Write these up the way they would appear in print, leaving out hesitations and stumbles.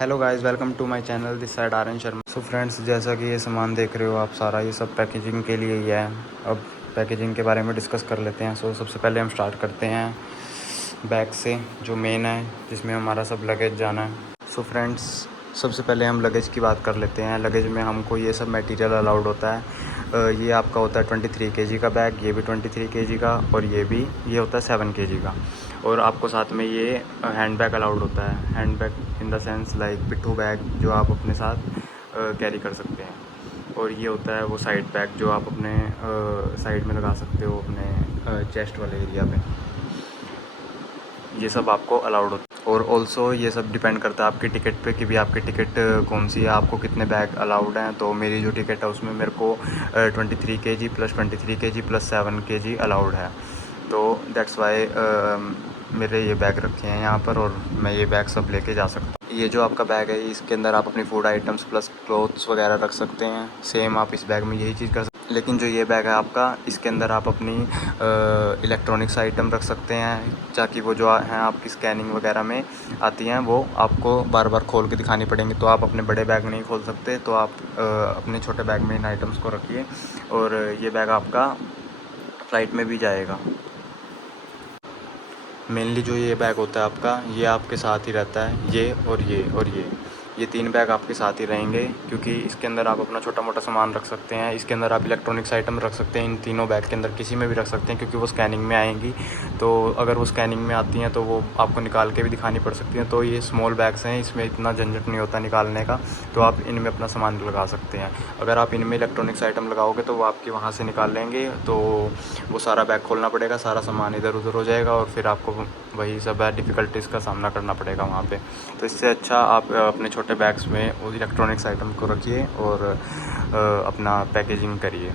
Hello guys, welcome to my channel. This side Aryan Sharma. So friends, जैसा कि ये सामान देख रहे हो आप, सारा ये सब पैकेजिंग के लिए ही है। अब पैकेजिंग के बारे में डिस्कस कर लेते हैं। सो सबसे पहले हम स्टार्ट करते हैं बैग से, जो मेन है, जिसमें हमारा सब लगेज जाना है। सो फ्रेंड्स, सबसे पहले हम लगेज की बात कर लेते हैं। लगेज में हमको ये सब मटेरियल अलाउड होता है। ये आपका होता है 23 kg का बैग, ये भी 23 kg का, और ये होता है 7 kg का। और आपको साथ में ये हैंड बैग अलाउड होता है। Hand bag in the sense like पिट्ठू बैग, जो आप अपने साथ कैरी कर सकते हैं। और ये होता है वो साइड बैग, जो आप अपने साइड में लगा सकते हो, अपने चेस्ट वाले एरिया पे। ये सब आपको अलाउड होता है। और ऑल्सो ये सब डिपेंड करता है आपकी टिकट पे कि भी आपकी टिकट कौन सी है, आपको कितने बैग अलाउड हैं। तो मेरी जो टिकट है उसमें मेरे को 23 kg plus 23 kg plus 7 kg allowed है। तो दैट्स वाई मेरे ये बैग रखे हैं यहाँ पर, और मैं ये बैग सब लेके जा सकता हूँ। ये जो आपका बैग है, इसके अंदर आप अपनी फूड आइटम्स प्लस क्लोथ्स वगैरह रख सकते हैं। सेम आप इस बैग में यही चीज़ कर सकते हैं। लेकिन जो ये बैग है आपका, इसके अंदर आप अपनी इलेक्ट्रॉनिक्स आइटम रख सकते हैं, ताकि वो जो हैं आपकी स्कैनिंग वगैरह में आती हैं, वो आपको बार बार खोल के दिखानी पड़ेंगी। तो आप अपने बड़े बैग नहीं खोल सकते, तो आप अपने छोटे बैग में इन आइटम्स को रखिए। और ये बैग आपका फ़्लाइट में भी जाएगा। मेनली जो ये बैग होता है आपका, ये आपके साथ ही रहता है। ये 3 बैग आपके साथ ही रहेंगे, क्योंकि इसके अंदर आप अपना छोटा मोटा सामान रख सकते हैं। इसके अंदर आप इलेक्ट्रॉनिक्स आइटम रख सकते हैं। इन तीनों बैग के अंदर किसी में भी रख सकते हैं, क्योंकि वो स्कैनिंग में आएंगी। तो अगर वो स्कैनिंग में आती हैं तो वो आपको निकाल के भी दिखानी पड़ सकती हैं। तो ये स्मॉल बैग्स हैं, इसमें इतना झंझट नहीं होता निकालने का। तो आप इनमें अपना सामान लगा सकते हैं। अगर आप इनमें इलेक्ट्रॉनिक्स आइटम लगाओगे तो वो आपके वहाँ से निकाल लेंगे, तो वो सारा बैग खोलना पड़ेगा, सारा सामान इधर उधर हो जाएगा, और फिर आपको वही सब है डिफ़िकल्टीज़ का सामना करना पड़ेगा वहाँ पे। तो इससे अच्छा आप अपने छोटे बैग्स में वो इलेक्ट्रॉनिक्स आइटम को रखिए और अपना पैकेजिंग करिए।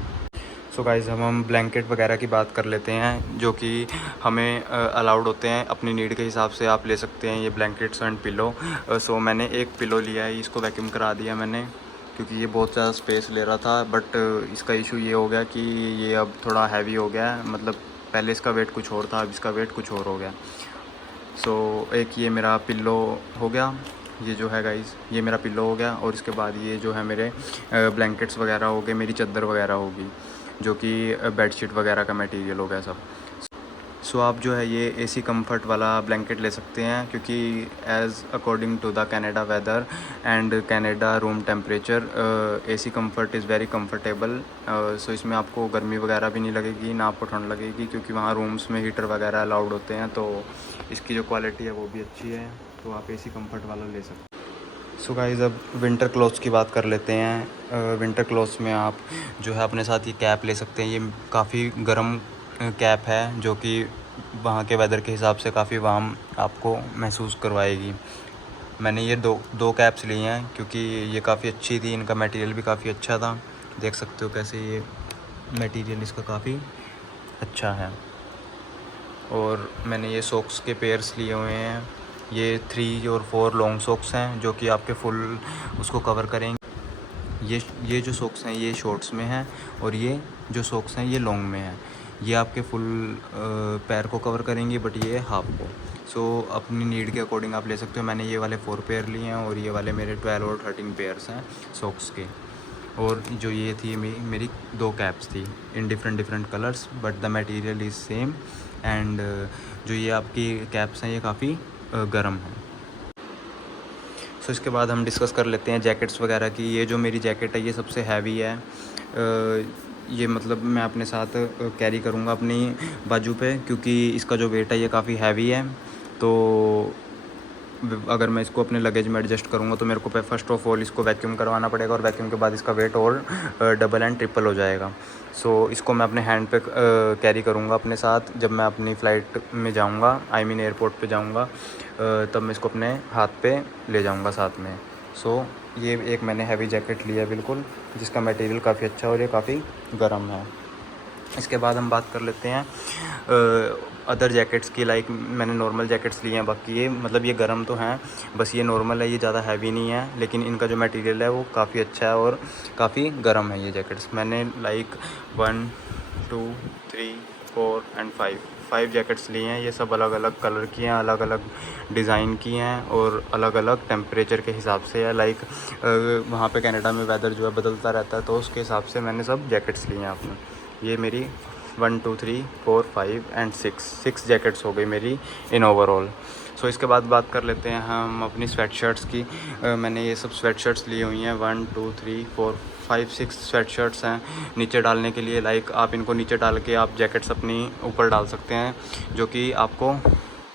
सो गाइज़, हम ब्लैंकेट वगैरह की बात कर लेते हैं, जो कि हमें अलाउड होते हैं। अपनी नीड के हिसाब से आप ले सकते हैं ये ब्लैंकेट्स एंड पिलो। सो मैंने एक पिलो लिया है, इसको वैक्यूम करा दिया मैंने, क्योंकि ये बहुत ज़्यादा स्पेस ले रहा था। बट इसका इशू ये हो गया कि ये अब थोड़ा हैवी हो गया है। मतलब पहले इसका वेट कुछ और था, अब इसका वेट कुछ और हो गया। सो एक ये मेरा पिल्लो हो गया, ये जो है गाइस, ये मेरा पिल्लो हो गया। और इसके बाद ये जो है मेरे ब्लैंकेट्स वगैरह हो गए, मेरी चादर वगैरह होगी, जो कि बेडशीट वगैरह का मटेरियल हो गया सब। सो आप जो है ये एसी कंफर्ट वाला ब्लैंकेट ले सकते हैं, क्योंकि as according to the Canada weather and Canada room temperature, AC comfort is very comfortable. So इसमें आपको गर्मी वगैरह भी नहीं लगेगी, ना आपको ठंड लगेगी, क्योंकि वहाँ रूम्स में हीटर वगैरह अलाउड होते हैं। तो इसकी जो क्वालिटी है वो भी अच्छी है, तो आप एसी कंफर्ट वाला ले सकते हैं। सो गाइस, अब विंटर क्लोथ्स की बात कर लेते हैं। विंटर क्लोथ्स में आप जो है अपने साथ ये कैप ले सकते हैं। ये काफ़ी गर्म कैप है, जो कि वहाँ के वेदर के हिसाब से काफ़ी वार्म आपको महसूस करवाएगी। मैंने ये दो कैप्स ली हैं, क्योंकि ये काफ़ी अच्छी थी, इनका मटेरियल भी काफ़ी अच्छा था। देख सकते हो कैसे ये मटेरियल इसका काफ़ी अच्छा है। और मैंने ये सॉक्स के पेयर्स लिए हुए हैं। ये 3 और 4 लॉन्ग सॉक्स हैं, जो कि आपके फुल उसको कवर करेंगे। ये जो सॉक्स हैं ये शॉर्ट्स में हैं, और ये जो सॉक्स हैं ये लॉन्ग में हैं। ये आपके फुल पैर को कवर करेंगी, बट ये हाफ को। सो अपनी नीड के अकॉर्डिंग आप ले सकते हो। मैंने ये वाले 4 पेयर लिए हैं, और ये वाले मेरे 12 और 13 पेयर्स हैं सॉक्स के। और जो ये थी मेरी 2 कैप्स थी in different colours, but the material is same. And जो ये आपकी कैप्स हैं ये काफ़ी गर्म हैं। सो इसके बाद हम डिस्कस कर लेते हैं जैकेट्स वगैरह की। ये जो मेरी जैकेट है ये सबसे हैवी है। ये मतलब मैं अपने साथ कैरी करूँगा अपनी बाजू पे, क्योंकि इसका जो वेट है ये काफ़ी हैवी है। तो अगर मैं इसको अपने लगेज में एडजस्ट करूँगा तो मेरे को फ़र्स्ट ऑफ़ ऑल इसको वैक्यूम करवाना पड़ेगा, और वैक्यूम के बाद इसका वेट और डबल एंड ट्रिपल हो जाएगा। सो इसको मैं अपने हैंड पे कैरी करूँगा अपने साथ। जब मैं अपनी फ़्लाइट में जाऊँगा, आई मीन एयरपोर्ट पे जाऊँगा, तब मैं इसको अपने हाथ पे ले जाऊँगा साथ में। सो ये एक मैंने हैवी जैकेट लिया है बिल्कुल, जिसका मटेरियल काफ़ी अच्छा है और ये काफ़ी गर्म है। इसके बाद हम बात कर लेते हैं अदर जैकेट्स की। लाइक मैंने नॉर्मल जैकेट्स लिए हैं, बाकी ये मतलब ये गर्म तो हैं, बस ये नॉर्मल है, ये ज़्यादा हैवी नहीं है। लेकिन इनका जो मटेरियल है वो काफ़ी अच्छा है और काफ़ी गर्म है ये जैकेट्स। मैंने लाइक 1 2 3 4 एंड 5 5 जैकेट्स लिए हैं। ये सब अलग अलग कलर की हैं, अलग अलग डिज़ाइन की हैं और अलग अलग टेम्परेचर के हिसाब से है। लाइक वहाँ पे कनाडा में वेदर जो है बदलता रहता है, तो उसके हिसाब से मैंने सब जैकेट्स लिए हैं अपने। ये मेरी 1 2 3 4 5 एंड 6 जैकेट्स हो गई मेरी इन ओवरऑल। सो इसके बाद बात कर लेते हैं हम अपनी स्वेट शर्ट्स की। मैंने ये सब स्वेट शर्ट्स ली हुई हैं, 1 2 3 4 5 6 स्वेट शर्ट्स हैं नीचे डालने के लिए। लाइक आप इनको नीचे डाल के आप जैकेट्स अपनी ऊपर डाल सकते हैं, जो कि आपको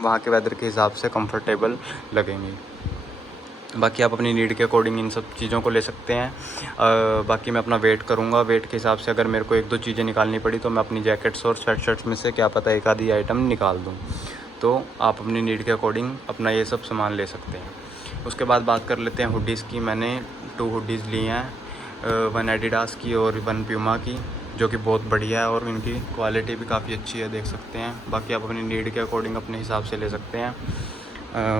वहाँ के वेदर के हिसाब से कंफर्टेबल लगेंगी। बाकी आप अपनी नीड के अकॉर्डिंग इन सब चीज़ों को ले सकते हैं। बाकी मैं अपना वेट करूँगा, वेट के हिसाब से अगर मेरे को 1-2 चीज़ें निकालनी पड़ी तो मैं अपनी जैकेट्स और स्वेट शर्ट्स में से क्या पता एक आधी आइटम निकाल दूँ। तो आप अपनी नीड के अकॉर्डिंग अपना ये सब सामान ले सकते हैं। उसके बाद बात कर लेते हैं हुडीज़ की। मैंने 2 हुडीज़ ली हैं, 1 एडिडास की और 1 प्यूमा की, जो कि बहुत बढ़िया है और इनकी क्वालिटी भी काफ़ी अच्छी है, देख सकते हैं। बाकी आप अपनी नीड के अकॉर्डिंग अपने हिसाब से ले सकते हैं।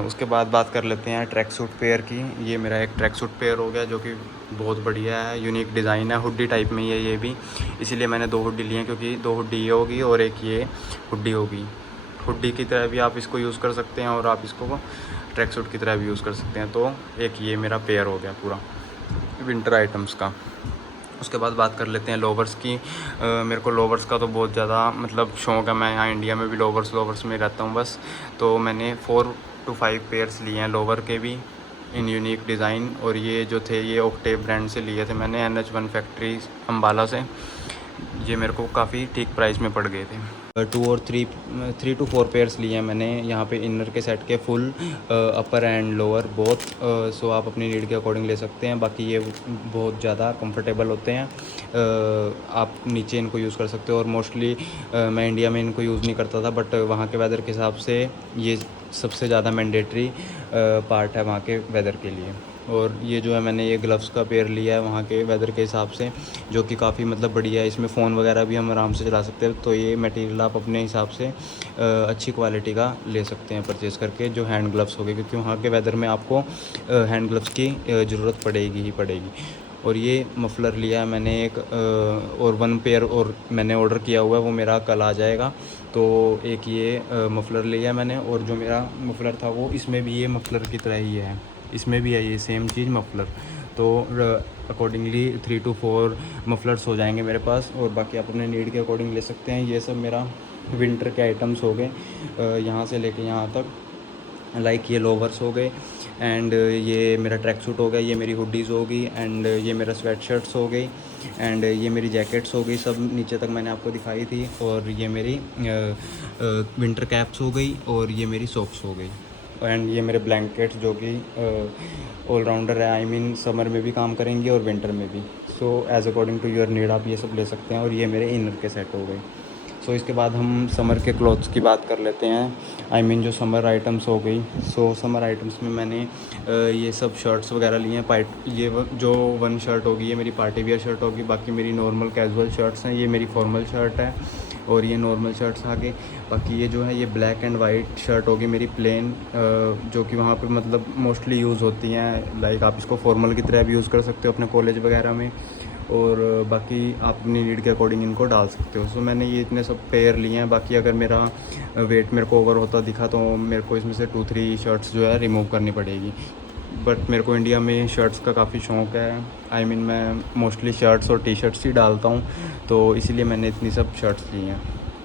उसके बाद बात कर लेते हैं ट्रैक सूट पेयर की। ये मेरा एक ट्रैक सूट पेयर हो गया, जो कि बहुत बढ़िया है, यूनिक डिज़ाइन है, हुडी टाइप में ही है ये भी। इसीलिए मैंने 2 हुडी लिए हैं, क्योंकि 2 हुडी ये होगी और एक ये हुडी होगी। हुडी की तरह भी आप इसको यूज़ कर सकते हैं और आप इसको ट्रैक सूट की तरह भी यूज़ कर सकते हैं। तो एक ये मेरा पेयर हो गया पूरा विंटर आइटम्स का। उसके बाद बात कर लेते हैं लोवर्स की। मेरे को लोवर्स का तो बहुत ज़्यादा मतलब शौक़ है। मैं यहाँ इंडिया में भी लोवर्स में रहता हूँ बस। तो मैंने 4 to 5 पेयर्स लिए हैं लोवर के भी इन यूनिक डिज़ाइन। और ये जो थे ये ऑक्टेव ब्रांड से लिए थे मैंने, NH1 फैक्ट्री अम्बाला से। ये मेरे को काफ़ी ठीक प्राइस में पड़ गए थे। 3 to 4 पेयर्स लिए हैं मैंने यहाँ पे इनर के सेट के, full upper and lower both. So आप अपनी नीड के अकॉर्डिंग ले सकते हैं। बाकी ये बहुत ज़्यादा कंफर्टेबल होते हैं, आप नीचे इनको यूज़ कर सकते हो। और मोस्टली मैं इंडिया में इनको यूज़ नहीं करता था, बट वहाँ के वेदर के हिसाब से ये सबसे ज़्यादा मैंडेटरी पार्ट है वहाँ के वेदर के लिए। और ये जो है मैंने ये ग्लव्स का पेयर लिया है वहाँ के वेदर के हिसाब से, जो कि काफ़ी मतलब बढ़िया है। इसमें फ़ोन वगैरह भी हम आराम से चला सकते हैं। तो ये मटेरियल आप अपने हिसाब से अच्छी क्वालिटी का ले सकते हैं परचेज़ करके, जो हैंड ग्लव्स हो गए, क्योंकि वहाँ के वेदर में आपको हैंड ग्लव्स की ज़रूरत पड़ेगी ही पड़ेगी। और ये मफलर लिया है मैंने एक, और 1 पेयर और मैंने ऑर्डर किया हुआ है, वो मेरा कल आ जाएगा। तो एक ये मफलर लिया मैंने, और जो मेरा मफलर था वो इसमें भी ये मफलर की तरह ही है, इसमें भी है ये सेम चीज़ मफलर। तो अकॉर्डिंगली 3 to 4 मफलर्स हो जाएंगे मेरे पास। और बाकी आप अपने नीड के अकॉर्डिंग ले सकते हैं। ये सब मेरा विंटर के आइटम्स हो गए यहाँ से लेके यहाँ तक। लाइक ये लोवर्स हो गए, एंड ये मेरा ट्रैक सूट हो गया, ये मेरी हुडीज़ हो गई, एंड ये मेरा स्वेट शर्ट्स हो गई, एंड ये मेरी जैकेट्स हो गई, सब नीचे तक मैंने आपको दिखाई थी। और ये मेरी विंटर कैप्स हो गई, और ये मेरी सॉक्स हो गई, एंड ये मेरे ब्लैंकेट्स जो कि ऑलराउंडर है। आई मीन समर में भी काम करेंगे और विंटर में भी। So as according to your need आप ये सब ले सकते हैं। और ये मेरे इनर के सेट हो गए। सो इसके बाद हम समर के क्लॉथ्स की बात कर लेते हैं। आई मीन जो समर आइटम्स हो गई। सो समर आइटम्स में मैंने ये सब शर्ट्स वगैरह लिए हैं। जो 1 शर्ट होगी ये मेरी पार्टी वियर शर्ट होगी। बाकी मेरी नॉर्मल कैजुअल शर्ट्स हैं। ये मेरी फॉर्मल शर्ट है, और ये नॉर्मल शर्ट्स आगे। बाकी ये जो है ये ब्लैक एंड वाइट शर्ट होगी मेरी प्लेन, जो कि वहाँ पे मतलब मोस्टली यूज़ होती हैं। लाइक आप इसको फॉर्मल की तरह भी यूज़ कर सकते हो अपने कॉलेज वगैरह में। और बाकी आप अपनी नीड के अकॉर्डिंग इनको डाल सकते हो। सो मैंने ये इतने सब पेयर लिए हैं। बाकी अगर मेरा वेट मेरे को ओवर होता दिखा तो मेरे को इसमें से 2-3 शर्ट्स जो है रिमूव करनी पड़ेगी। बट मेरे को इंडिया में शर्ट्स का काफ़ी शौक़ है। आई मीन मैं मोस्टली शर्ट्स और टी शर्ट्स ही डालता हूँ, तो इसीलिए मैंने इतनी सब शर्ट्स ली हैं।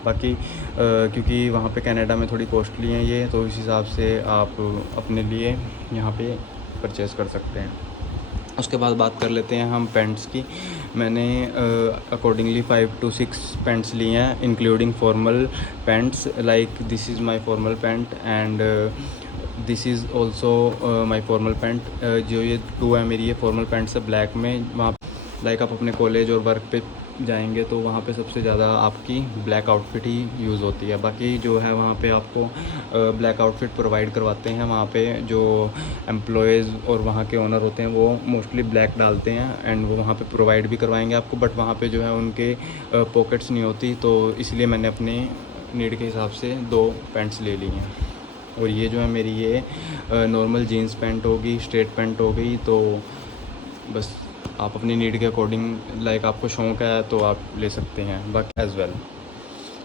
बाकी क्योंकि वहाँ पे कनाडा में थोड़ी कॉस्टली हैं ये, तो इस हिसाब से आप अपने लिए यहाँ पे परचेज़ कर सकते हैं। उसके बाद बात कर लेते हैं हम पैंट्स की। मैंने अकॉर्डिंगली 5 to 6 पैंट्स लिए हैं, including formal pants. Like this is my formal pant, and this is also my formal pant. जो ये 2 है मेरी, ये फॉर्मल पैंट्स है ब्लैक में। वहाँ लाइक आप अपने कॉलेज और वर्क पे जाएंगे तो वहाँ पे सबसे ज़्यादा आपकी ब्लैक आउटफिट ही यूज़ होती है। बाकी जो है वहाँ पे आपको ब्लैक आउटफिट प्रोवाइड करवाते हैं। वहाँ पे जो एम्प्लॉयज़ और वहाँ के ओनर होते हैं वो मोस्टली ब्लैक डालते हैं, एंड वो वहाँ पे प्रोवाइड भी करवाएंगे आपको। बट वहाँ पे जो है उनके पॉकेट्स नहीं होती, तो इसलिए मैंने अपने नीड के हिसाब से 2 पैंट्स ले ली हैं। और ये जो है मेरी ये नॉर्मल जीन्स पैंट होगी, स्ट्रेट पैंट हो गई। तो बस आप अपनी नीड के अकॉर्डिंग, लाइक आपको शौक़ है तो आप ले सकते हैं बाकी एज़ वेल।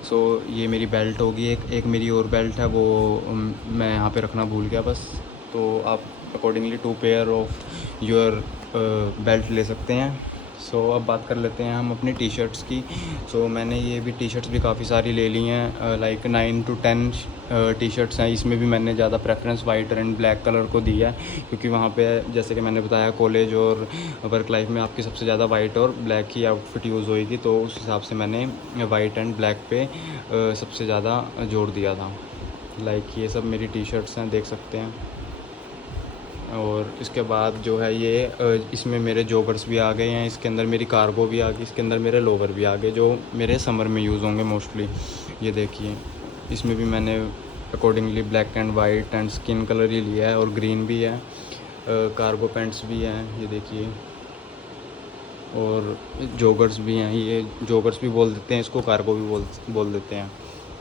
सो ये मेरी बेल्ट होगी, एक मेरी और बेल्ट है वो मैं यहाँ पे रखना भूल गया बस। तो आप accordingly 2 pair of your belt ले सकते हैं। सो अब बात कर लेते हैं हम अपनी टी शर्ट्स की। सो मैंने ये भी टी शर्ट्स भी काफ़ी सारी ले ली हैं, लाइक 9 to 10 टी शर्ट्स हैं। इसमें भी मैंने ज़्यादा preference white and black colour को दिया है, क्योंकि वहाँ पे जैसे कि मैंने बताया कॉलेज और वर्क लाइफ में आपकी सबसे ज़्यादा वाइट और ब्लैक ही आउटफिट यूज़ होएगी, तो उस हिसाब से मैंने वाइट एंड ब्लैक पे सबसे ज़्यादा जोर दिया था। लाइक ये सब मेरी टी शर्ट्स हैं, देख सकते हैं। और इसके बाद जो है ये इसमें मेरे जॉगर्स भी आ गए हैं, इसके अंदर मेरी कार्गो भी आ गई, इसके अंदर मेरे लोवर भी आ गए जो मेरे समर में यूज़ होंगे मोस्टली। ये देखिए इसमें भी मैंने accordingly black and white and skin colour ही लिया है, और ग्रीन भी है, कार्गो पैंट्स भी हैं, ये देखिए, और जॉगर्स भी हैं। ये जॉगर्स भी बोल देते हैं इसको, कार्गो भी बोल देते हैं।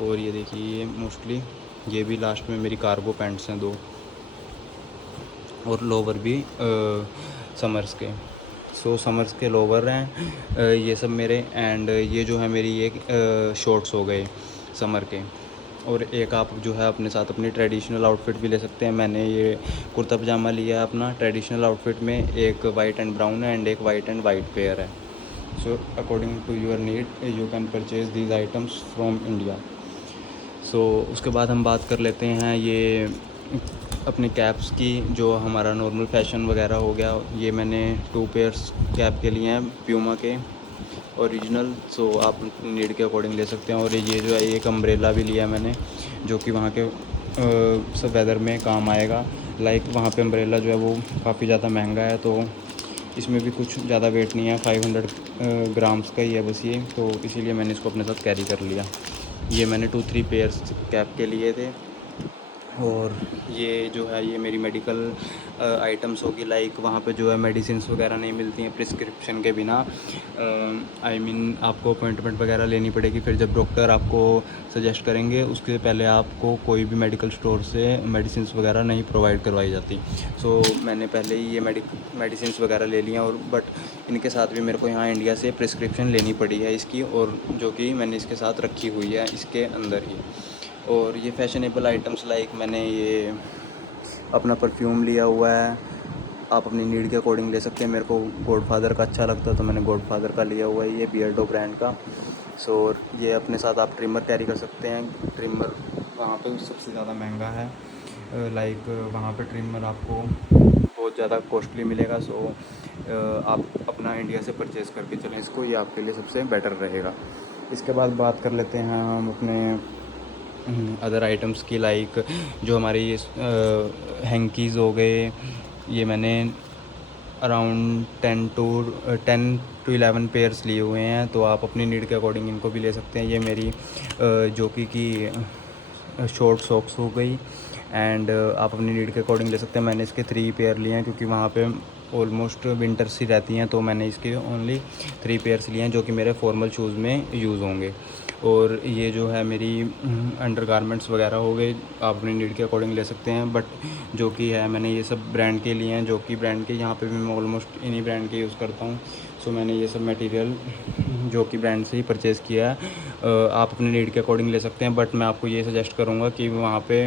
और ये देखिए ये मोस्टली ये भी लास्ट में मेरी कार्गो पैंट्स हैं 2, और लोवर भी समर्स के। सो समर्स के लोवर हैं ये सब मेरे, एंड ये जो है मेरी ये शॉर्ट्स हो गए समर के। और एक आप जो है अपने साथ अपनी ट्रेडिशनल आउटफिट भी ले सकते हैं। मैंने ये कुर्ता पजामा लिया है अपना ट्रेडिशनल आउटफिट में, एक वाइट एंड ब्राउन है एंड एक वाइट एंड वाइट पेयर है। So according to your need you can purchase these items from India. So उसके बाद हम बात कर लेते हैं ये अपने कैप्स की, जो हमारा नॉर्मल फैशन वगैरह हो गया। ये मैंने 2 पेयर्स कैप के लिए हैं प्यूमा के ओरिजिनल। सो आप नीड के अकॉर्डिंग ले सकते हैं। और ये जो है एक अम्ब्रेला भी लिया है मैंने, जो कि वहाँ के सब वेदर में काम आएगा। लाइक वहाँ पे अम्ब्रेला जो है वो काफ़ी ज़्यादा महंगा है, तो इसमें भी कुछ ज़्यादा वेट नहीं है, 500 ग्राम्स का ही है बस ये, तो इसीलिए मैंने इसको अपने साथ कैरी कर लिया। ये मैंने 2-3 पेयर्स कैप के लिए थे। और ये जो है ये मेरी मेडिकल आइटम्स होगी। लाइक वहाँ पे जो है मेडिसिन्स वगैरह नहीं मिलती हैं प्रिस्क्रिप्शन के बिना। आई मीन आपको अपॉइंटमेंट वगैरह लेनी पड़ेगी, फिर जब डॉक्टर आपको सजेस्ट करेंगे उसके पहले आपको कोई भी मेडिकल स्टोर से मेडिसिन्स वगैरह नहीं प्रोवाइड करवाई जाती। सो मैंने पहले ही ये मेडिसिन्स वगैरह ले ली हैं, और बट इनके साथ भी मेरे को यहाँ इंडिया से प्रिस्क्रिप्शन लेनी पड़ी है इसकी, और जो कि मैंने इसके साथ रखी हुई है इसके अंदर ही। और ये फैशनेबल आइटम्स लाइक मैंने ये अपना परफ्यूम लिया हुआ है, आप अपनी नीड के अकॉर्डिंग ले सकते हैं। मेरे को गॉडफादर का अच्छा लगता है तो मैंने गॉडफादर का लिया हुआ है, ये बियर्डो ब्रांड का। सो ये अपने साथ आप ट्रिमर कैरी कर सकते हैं। ट्रिमर वहाँ पे सबसे ज़्यादा महंगा है, लाइक वहाँ पे ट्रिमर आपको बहुत ज़्यादा कॉस्टली मिलेगा। सो आप अपना इंडिया से परचेज़ करके चलें इसको, ये आपके लिए सबसे बेटर रहेगा। इसके बाद बात कर लेते हैं हम अपने अदर आइटम्स की, लाइक जो हमारे ये हैंकीज़ हो गए। ये मैंने अराउंड 10 to 11 पेयर्स लिए हुए हैं, तो आप अपनी नीड के अकॉर्डिंग इनको भी ले सकते हैं। ये मेरी जोकी की शॉर्ट सॉक्स हो गई, एंड आप अपनी नीड के अकॉर्डिंग ले सकते हैं। मैंने इसके 3 पेयर लिए हैं क्योंकि वहाँ पे ऑलमोस्ट विंटर्स ही रहती हैं, तो मैंने इसके ओनली 3 पेयर्स लिए हैं जो कि मेरे फॉर्मल शूज़ में यूज़ होंगे। और ये जो है मेरी अंडर गारमेंट्स वगैरह हो गए, आप अपनी नीड के अकॉर्डिंग ले सकते हैं, बट जो कि है मैंने ये सब ब्रांड के लिए हैं, जो कि ब्रांड के यहाँ पे भी मैं ऑलमोस्ट इन्हीं ब्रांड के यूज़ करता हूँ। सो मैंने ये सब मटेरियल जो कि ब्रांड से ही परचेज़ किया है। आप अपने नीड के अकॉर्डिंग ले सकते हैं, बट मैं आपको ये सजेस्ट करूँगा कि वहाँ पे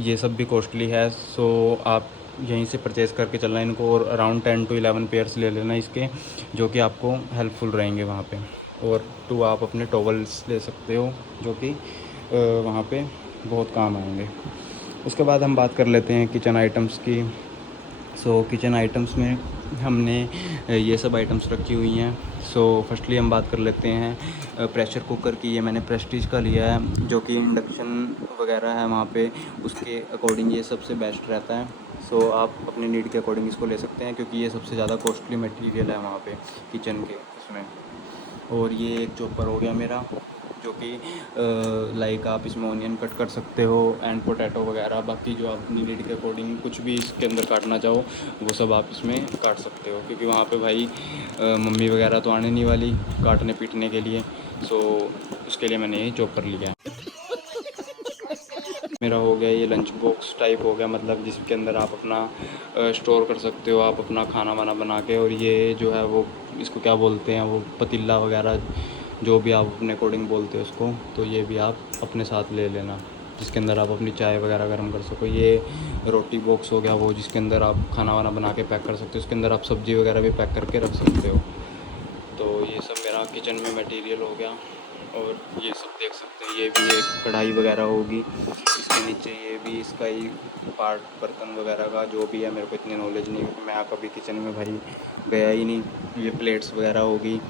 ये सब भी कॉस्टली है, सो आप यहीं से परचेज़ करके चलना इनको, और अराउंड 10 to 11 पेयर्स ले लेना इसके, जो कि आपको हेल्पफुल रहेंगे वहाँ पे। और 2 आप अपने टॉवल्स ले सकते हो, जो कि वहाँ पे बहुत काम आएंगे। उसके बाद हम बात कर लेते हैं किचन आइटम्स की। सो किचन आइटम्स में हमने ये सब आइटम्स रखी हुई हैं। सो फर्स्टली हम बात कर लेते हैं प्रेशर कुकर की। ये मैंने प्रेस्टीज का लिया है, जो कि इंडक्शन वगैरह है वहाँ पे, उसके अकॉर्डिंग ये सबसे बेस्ट रहता है। सो आप अपने नीड के अकॉर्डिंग इसको ले सकते हैं, क्योंकि ये सबसे ज़्यादा कॉस्टली मटेरियल है वहाँ पे किचन के उसमें। और ये एक चॉपर हो गया मेरा, जो कि लाइक आप इसमें ऑनियन कट कर सकते हो एंड पोटैटो वगैरह, बाकी जो आप अपनी नीड के अकॉर्डिंग कुछ भी इसके अंदर काटना चाहो वो सब आप इसमें काट सकते हो, क्योंकि वहाँ पे भाई मम्मी वगैरह तो आने नहीं वाली काटने पीटने के लिए। सो उसके लिए मैंने ये चॉपर लिया। मेरा हो गया ये लंच बॉक्स टाइप हो गया, मतलब जिसके अंदर आप अपना स्टोर कर सकते हो आप अपना खाना वाना बना के। और ये जो है वो इसको क्या बोलते हैं, वो पतीला वगैरह जो भी आप अपने अकॉर्डिंग बोलते हो उसको, तो ये भी आप अपने साथ ले लेना, जिसके अंदर आप अपनी चाय वगैरह गर्म कर सको। ये रोटी बॉक्स हो गया वो, जिसके अंदर आप खाना वाना बना के पैक कर सकते हो, उसके अंदर आप सब्ज़ी वगैरह भी पैक करके रख सकते हो। तो ये सब मेरा किचन में मटेरियल हो गया। और ये सब देख सकते हैं, ये भी एक कढ़ाई वगैरह होगी, इसके नीचे ये भी इसका ही पार्ट, बर्तन वगैरह का जो भी है। मेरे को इतनी नॉलेज नहीं क्योंकि मैं कभी किचन में भाई गया ही नहीं। ये प्लेट्स वगैरह होगी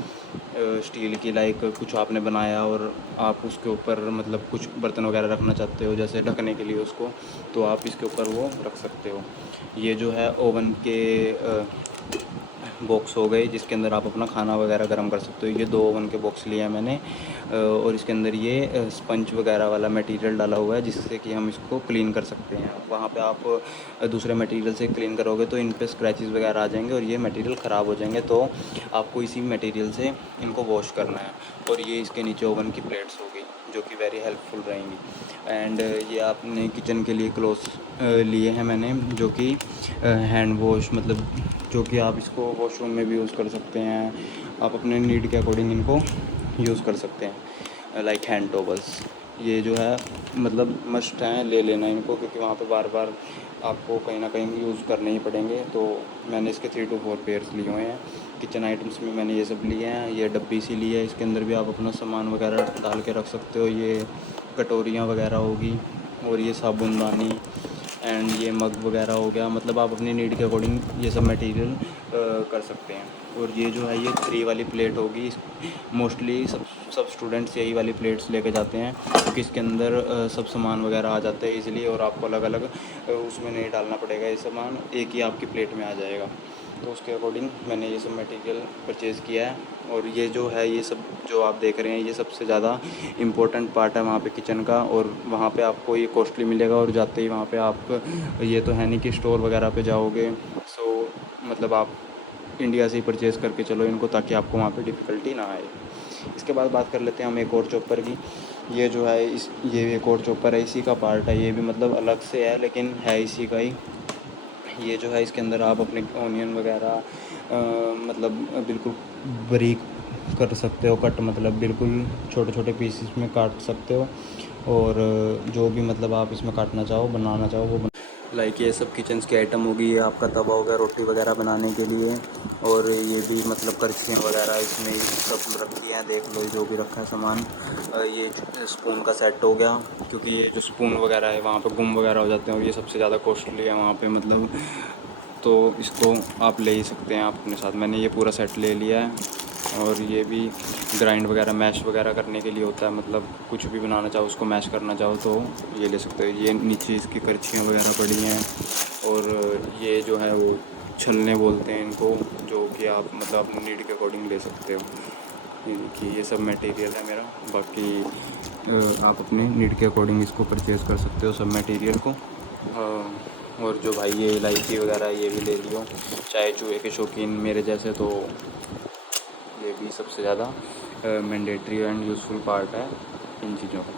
स्टील की, लाइक कुछ आपने बनाया और आप उसके ऊपर मतलब कुछ बर्तन वगैरह रखना चाहते हो जैसे ढकने के लिए उसको, तो आप इसके ऊपर वो रख सकते हो। ये जो है ओवन के बॉक्स हो गए, जिसके अंदर आप अपना खाना वगैरह गर्म कर सकते हो। ये 2 ओवन के बॉक्स लिए हैं मैंने, और इसके अंदर ये स्पंज वगैरह वाला मटेरियल डाला हुआ है, जिससे कि हम इसको क्लीन कर सकते हैं। वहाँ पे आप दूसरे मटेरियल से क्लीन करोगे तो इन पे स्क्रैचेस वगैरह आ जाएंगे और ये मटेरियल ख़राब हो जाएंगे, तो आपको इसी मटेरियल से इनको वॉश करना है। और ये इसके नीचे ओवन की प्लेट्स होगी जो कि वेरी हेल्पफुल रहेंगी। एंड ये आपने किचन के लिए क्लोथ्स लिए हैं मैंने, जो कि हैंड वॉश, मतलब जो कि आप इसको वॉशरूम में भी यूज़ कर सकते हैं। आप अपने नीड के अकॉर्डिंग इनको यूज़ कर सकते हैं, लाइक हैंड टॉवल्स। ये जो है मतलब मस्ट हैं, ले लेना इनको, क्योंकि वहाँ पे बार बार आपको कहीं ना कहीं यूज़ करने ही पड़ेंगे। तो मैंने इसके 3 to 4 पेयर्स लिए हुए हैं। किचन आइटम्स में मैंने ये सब लिए हैं। ये डब्बी सी ली है, इसके अंदर भी आप अपना सामान वगैरह डाल के रख सकते हो। ये कटोरियाँ वगैरह होगी, और ये साबुनदानी एंड ये मग वगैरह हो गया। मतलब आप अपनी नीड के अकॉर्डिंग ये सब मटेरियल कर सकते हैं। और ये जो है ये 3 वाली प्लेट होगी। मोस्टली सब स्टूडेंट्स यही वाली प्लेट्स लेके जाते हैं, क्योंकि इसके अंदर सब सामान वगैरह आ जाता है इजीली, और आपको अलग अलग उसमें नहीं डालना पड़ेगा। ये सामान एक ही आपकी प्लेट में आ जाएगा। तो उसके अकॉर्डिंग मैंने ये सब मटेरियल परचेज़ किया है। और ये जो है ये सब जो आप देख रहे हैं, ये सबसे ज़्यादा इम्पोर्टेंट पार्ट है वहाँ पे किचन का। और वहाँ पे आपको ये कॉस्टली मिलेगा, और जाते ही वहाँ पे आप, ये तो है नहीं कि स्टोर वगैरह पे जाओगे, सो मतलब आप इंडिया से ही परचेज़ करके चलो इनको, ताकि आपको वहाँ पे डिफ़िकल्टी ना आए। इसके बाद बात कर लेते हैं हम एक और चॉपर की। ये जो है ये एक और चॉपर है, इसी का पार्ट है। ये भी मतलब अलग से है, लेकिन है इसी का ही। ये जो है इसके अंदर आप अपने ऑनियन वगैरह मतलब बिल्कुल बारीक कर सकते हो कट, मतलब बिल्कुल छोटे छोटे पीसेस में काट सकते हो। और जो भी मतलब आप इसमें काटना चाहो, बनाना चाहो वो लाइक ये सब किचन्स की आइटम होगी। ये आपका तवा हो गया रोटी वगैरह बनाने के लिए। और ये भी मतलब करछियाँ वगैरह इसमें सब रखी हैं, देख लो जो भी रखा है सामान। ये स्पून का सेट हो गया, क्योंकि ये जो स्पून वगैरह है वहाँ पे गुम वगैरह हो जाते हैं, और ये सबसे ज़्यादा कॉस्टली है वहाँ पे मतलब। तो इसको आप ले ही सकते हैं आप अपने साथ। मैंने ये पूरा सेट ले लिया है। और ये भी ग्राइंड वगैरह मैश वगैरह करने के लिए होता है, मतलब कुछ भी बनाना चाहो उसको मैश करना चाहो तो ये ले सकते हो। ये नीचे इसकी करछियाँ वगैरह पड़ी हैं। और ये जो है वो छलने बोलते हैं इनको, जो कि आप मतलब अपनी नीड के अकॉर्डिंग ले सकते हो। ये देखिए ये सब मटेरियल है मेरा। बाकी आप अपने नीड के अकॉर्डिंग इसको परचेज़ कर सकते हो सब मटेरियल को। और जो भाई ये इलायची वगैरह ये भी ले लियो, चाय चूहे के शौकीन मेरे जैसे, तो ये भी सबसे ज़्यादा मैंडेटरी एंड यूज़फुल पार्ट है इन चीज़ों का।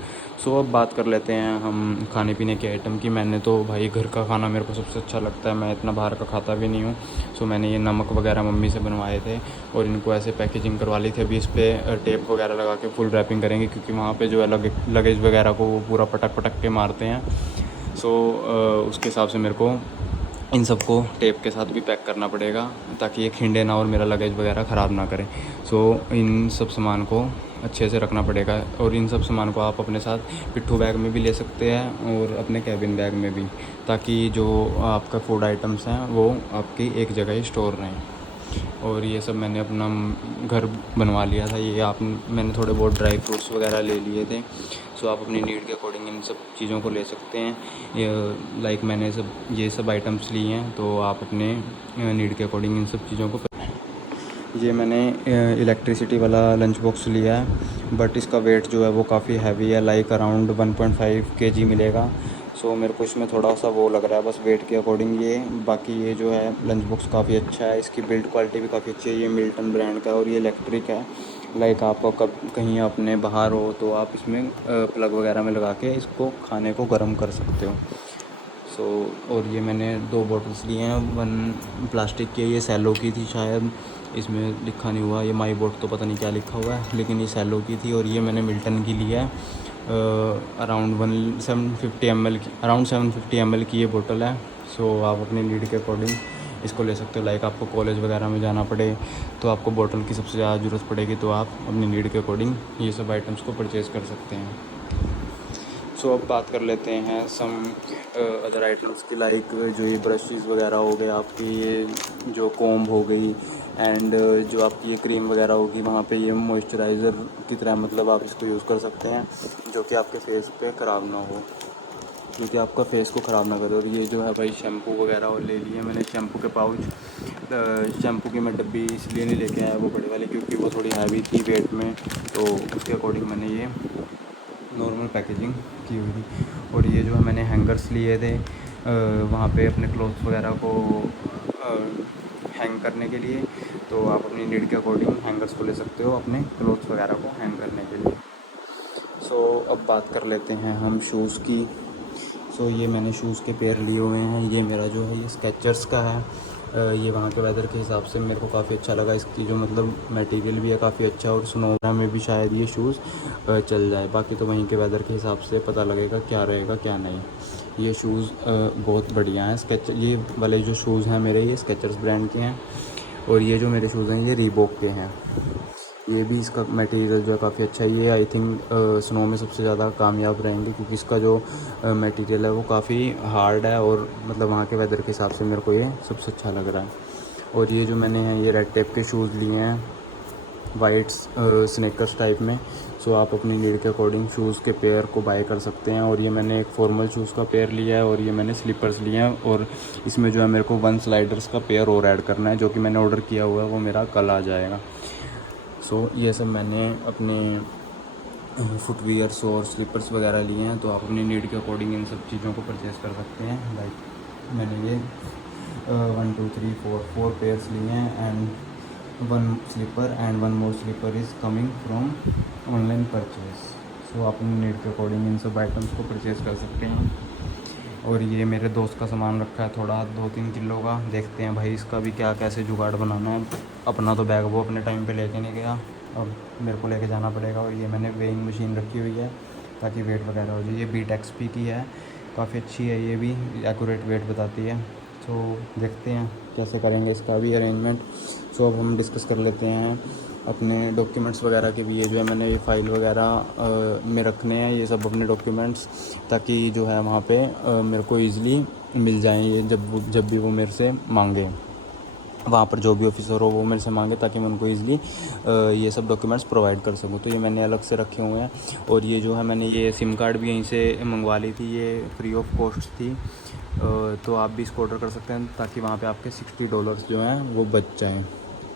सो अब बात कर लेते हैं हम खाने पीने के आइटम की। मैंने तो भाई घर का खाना मेरे को सबसे अच्छा लगता है, मैं इतना बाहर का खाता भी नहीं हूँ। सो मैंने ये नमक वगैरह मम्मी से बनवाए थे, और इनको ऐसे पैकेजिंग करवा ली थी। अभी इस पर टेप वगैरह लगा के फुल रैपिंग करेंगे, क्योंकि वहाँ पर जो है लगेज वगैरह को वो पूरा पटक पटक के मारते हैं। सो उसके हिसाब से मेरे को इन सब को टेप के साथ भी पैक करना पड़ेगा, ताकि ये खिंडे ना और मेरा लगेज वगैरह ख़राब ना करें। सो इन सब सामान को अच्छे से रखना पड़ेगा। और इन सब सामान को आप अपने साथ पिट्ठू बैग में भी ले सकते हैं, और अपने कैबिन बैग में भी, ताकि जो आपका फूड आइटम्स हैं वो आपकी एक जगह ही स्टोर रहें। और ये सब मैंने अपना घर बनवा लिया था। ये आप मैंने थोड़े बहुत ड्राई फ्रूट्स वगैरह ले लिए थे। सो आप अपनी नीड के अकॉर्डिंग इन सब चीज़ों को ले सकते हैं। लाइक मैंने ये सब आइटम्स लिए हैं, तो आप अपने नीड के अकॉर्डिंग इन सब चीज़ों को। ये मैंने इलेक्ट्रिसिटी वाला लंच बॉक्स लिया है, बट इसका वेट जो है वो काफ़ी हैवी है, लाइक अराउंड 1.5 kg मिलेगा। सो मेरे को इसमें थोड़ा सा वो लग रहा है बस वेट के अकॉर्डिंग ये। बाकी ये जो है लंच बॉक्स काफ़ी अच्छा है, इसकी बिल्ड क्वालिटी भी काफ़ी अच्छी है। ये मिल्टन ब्रांड का है, और ये इलेक्ट्रिक है। लाइक आप कब कहीं अपने बाहर हो तो आप इसमें प्लग वगैरह में लगा के इसको खाने को गर्म कर सकते हो। और ये मैंने 2 बॉटल्स लिए हैं। 1 प्लास्टिक की है, ये सेलो की थी शायद, इसमें लिखा नहीं हुआ, ये माई बोट तो पता नहीं क्या लिखा हुआ है, लेकिन ये सेलो की थी और ये मैंने मिल्टन की लिया है। अराउंड 750 ml की ये बोतल है। सो आप अपनी नीड के अकॉर्डिंग इसको ले सकते हो। लाइक आपको कॉलेज वगैरह में जाना पड़े तो आपको बोतल की सबसे ज़्यादा ज़रूरत पड़ेगी, तो आप अपनी नीड के अकॉर्डिंग ये सब आइटम्स को परचेज़ कर सकते हैं। सो अब बात कर लेते हैं सम अदर आइटम्स की, लाइक जो ये ब्रशेज़ वगैरह हो गए, आपकी ये जो कॉम्ब हो गई, एंड जो आपकी ये क्रीम वगैरह होगी, वहाँ पे ये मॉइस्चराइज़र की तरह मतलब आप इसको यूज़ कर सकते हैं, जो कि आपके फेस पे ख़राब ना हो, क्योंकि आपका फेस को ख़राब ना करे। और ये जो है भाई शैम्पू वगैरह और ले लिए मैंने, शैम्पू के पाउच। शैम्पू की मैं डब्बी इसलिए नहीं लेके आया वो बड़े वाली, क्योंकि वो थोड़ी हैवी थी वेट में, तो उसके अकॉर्डिंग मैंने ये नॉर्मल पैकेजिंग की हुई थी। और ये जो है मैंने हैंगर्स लिए थे वहाँ पे अपने क्लोथ्स वगैरह को हैंग करने के लिए, तो आप अपनी नीड के अकॉर्डिंग हैंगर्स को ले सकते हो अपने क्लोथ्स वगैरह को हैंग करने के लिए। सो अब बात कर लेते हैं हम शूज़ की। सो ये मैंने शूज़ के पेयर लिए हुए हैं। ये मेरा जो है ये स्केचर्स का है। ये वहाँ के वेदर के हिसाब से मेरे को काफ़ी अच्छा लगा। इसकी जो मतलब मटेरियल भी है काफ़ी अच्छा, और स्नो में भी शायद ये शूज़ चल जाए। बाकी तो वहीं के वेदर के हिसाब से पता लगेगा क्या रहेगा क्या नहीं। ये शूज़ बहुत बढ़िया हैं। ये वाले जो शूज़ हैं मेरे, ये स्केचर्स ब्रांड के हैं, और ये जो मेरे शूज़ हैं ये रीबॉक के हैं। ये भी इसका मटेरियल जो है काफ़ी अच्छा है। ये आई थिंक स्नो में सबसे ज़्यादा कामयाब रहेंगे, क्योंकि इसका जो मटेरियल है वो काफ़ी हार्ड है, और मतलब वहाँ के वेदर के हिसाब से मेरे को ये सबसे अच्छा लग रहा है। और ये जो मैंने हैं ये रेड टेप के शूज़ लिए हैं, वाइट स्नेकर्स टाइप में। सो आप अपनी नीड के अकॉर्डिंग शूज़ के पेयर को बाय कर सकते हैं। और ये मैंने एक फॉर्मल शूज़ का पेयर लिया है, और ये मैंने स्लीपर्स लिए हैं, और इसमें जो है मेरे को 1 स्लाइडर्स का पेयर और ऐड करना है, जो कि मैंने ऑर्डर किया हुआ है, वो मेरा कल आ जाएगा। सो ये सब मैंने अपने फुटवियर्स और स्लीपर्स वगैरह लिए हैं, तो आप अपनी नीड के अकॉर्डिंग इन सब चीज़ों को परचेज़ कर सकते हैं। लाइक मैंने ये 1 2 3 4 पेयर्स लिए हैं, and 1 slipper and 1 more slipper is coming from online purchase. So आप अपनी नीड के अकॉर्डिंग इन सब आइटम्स को परचेज़ कर सकते हैं। और ये मेरे दोस्त का सामान रखा है थोड़ा 2-3 किलो का, देखते हैं भाई इसका भी क्या कैसे जुगाड़ बनाना है। अपना तो बैग वो अपने टाइम पे लेके नहीं गया, अब मेरे को लेके जाना पड़ेगा। और ये मैंने वेइंग मशीन रखी हुई है ताकि वेट वगैरह हो जाए। ये बीट एक्सपी की है, काफ़ी अच्छी है, ये भी एक्यूरेट वेट बताती है। सो देखते हैं कैसे करेंगे इसका भी अरेंजमेंट। सो अब हम डिस्कस कर लेते हैं अपने डॉक्यूमेंट्स वगैरह के भी। ये जो है मैंने ये फ़ाइल वगैरह में रखने हैं ये सब अपने डॉक्यूमेंट्स, ताकि जो है वहाँ पे मेरे को ईज़िली मिल जाएँ ये, जब भी वो मेरे से मांगे, वहाँ पर जो भी ऑफिसर हो वो मेरे से मांगे, ताकि मैं उनको ईज़िली ये सब डॉक्यूमेंट्स प्रोवाइड कर सकूँ। तो ये मैंने अलग से रखे हुए हैं। और ये जो है मैंने ये सिम कार्ड भी यहीं से मंगवा ली थी, ये फ्री ऑफ कॉस्ट थी, तो आप भी इसको ऑर्डर कर सकते हैं, ताकि वहाँ पे आपके $60 जो हैं वो बच जाएँ।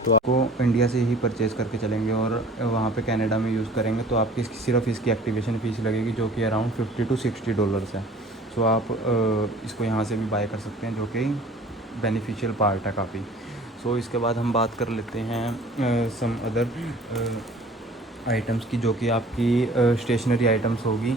तो आपको इंडिया से ही परचेज़ करके चलेंगे और वहाँ पे कनाडा में यूज़ करेंगे, तो आपकी सिर्फ इसकी एक्टिवेशन फ़ीस लगेगी, जो कि अराउंड $50 to $60 है। सो आप इसको यहाँ से भी बाय कर सकते हैं, जो कि बेनिफिशियल पार्ट है काफ़ी। सो इसके बाद हम बात कर लेते हैं सम अदर आइटम्स की, जो कि आपकी स्टेशनरी आइटम्स होगी।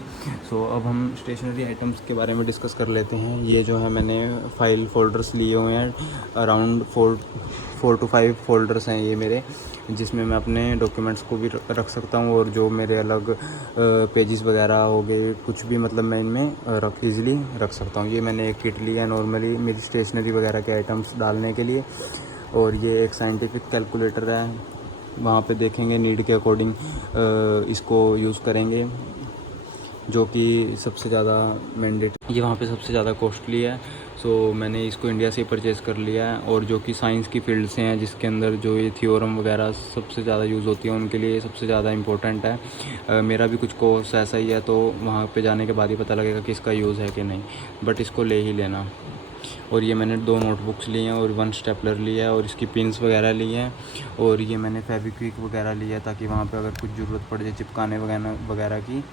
सो अब हम स्टेशनरी आइटम्स के बारे में डिस्कस कर लेते हैं। ये जो है मैंने फ़ाइल फ़ोल्डर्स लिए हुए हैं, अराउंड 4 to 5 फ़ोल्डर्स हैं ये मेरे, जिसमें मैं अपने डॉक्यूमेंट्स को भी रख सकता हूँ, और जो मेरे अलग पेजेस वगैरह हो गए कुछ भी, मतलब मैं इनमें ईज़िली रख सकता हूँ। ये मैंने एक किट लिया है नॉर्मली मेरी स्टेशनरी वगैरह के आइटम्स डालने के लिए। और ये एक साइंटिफिक कैलकुलेटर है, वहाँ पे देखेंगे नीड के अकॉर्डिंग इसको यूज़ करेंगे, जो कि सबसे ज़्यादा मैंडेटरी, ये वहाँ पे सबसे ज़्यादा कॉस्टली है। सो मैंने इसको इंडिया से ही परचेज़ कर लिया है। और जो कि साइंस की फील्ड से हैं, जिसके अंदर जो ये थ्योरम वगैरह सबसे ज़्यादा यूज़ होती है, उनके लिए सबसे ज़्यादा इम्पोर्टेंट है। मेरा भी कुछ कोर्स ऐसा ही है, तो वहाँ पे जाने के बाद ही पता लगेगा कि इसका यूज़ है कि नहीं, बट इसको ले ही लेना। और ये मैंने 2 नोटबुक्स लिए हैं और 1 स्टेपलर लिया है, और इसकी पिन्स वगैरह ली हैं। और ये मैंने फेविक्विक वगैरह लिया है, ताकि वहाँ पे अगर कुछ ज़रूरत पड़ जाए चिपकाने वगैरह की,